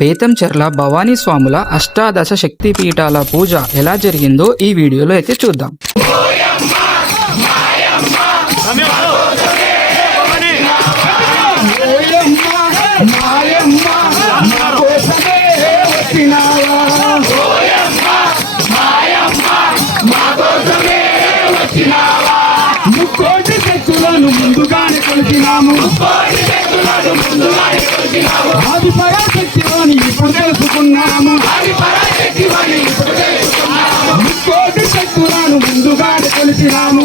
బేతంచెర్ల భవానీ స్వాముల అష్టాదశ శక్తిపీఠాల పూజ ఎలా జరిగిందో ఈ వీడియోలో అయితే చూద్దాం. ముక్కోటి శక్తులను ముందుగానే కొలిచినాము. ఆది పరాశక్తిని ఇప్పుడు తెలుసుకున్నాము. ముక్కోటి శక్తులను ముందుగానే కొలిచినాము.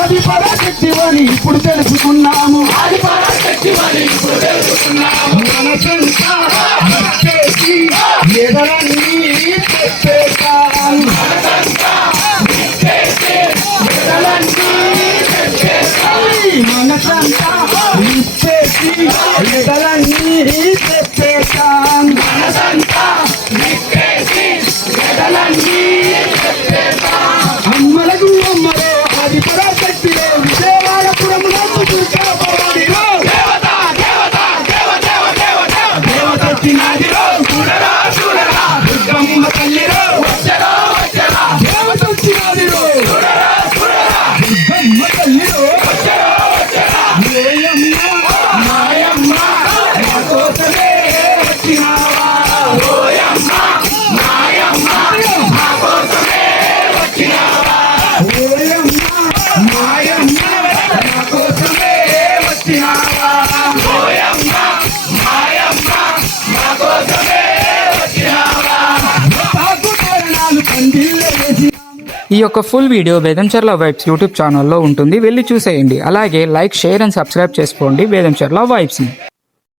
ఆది పరాశక్తిని ఇప్పుడు తెలుసుకున్నాము. మనసంతా చేసి ఎదలన్నీ చెప్పేశాను. మనసంతా ఇచ్చేసి ఎదలన్నీ చెప్పేశాను. అమ్మలకు అమ్మలో ఆది పరాశక్తిలో విజయవాడపురములో దుర్గాభవానిలో దేవతొచ్చినాదిలో దుర్గమ్మ తల్లిలో దేవతొచ్చినాదిలో దుర్గమ్మ తల్లిలో మాయమ్మ మా కోసమే వచ్చినావా. ఈ యొక్క full video Betamcherla vibes YouTube ఛానల్లో ఉంటుంది, వెళ్ళి చూసేయండి. అలాగే లైక్, షేర్ అండ్ సబ్స్క్రైబ్ చేసుకోండి బేతంచెర్ల వైబ్స్ని.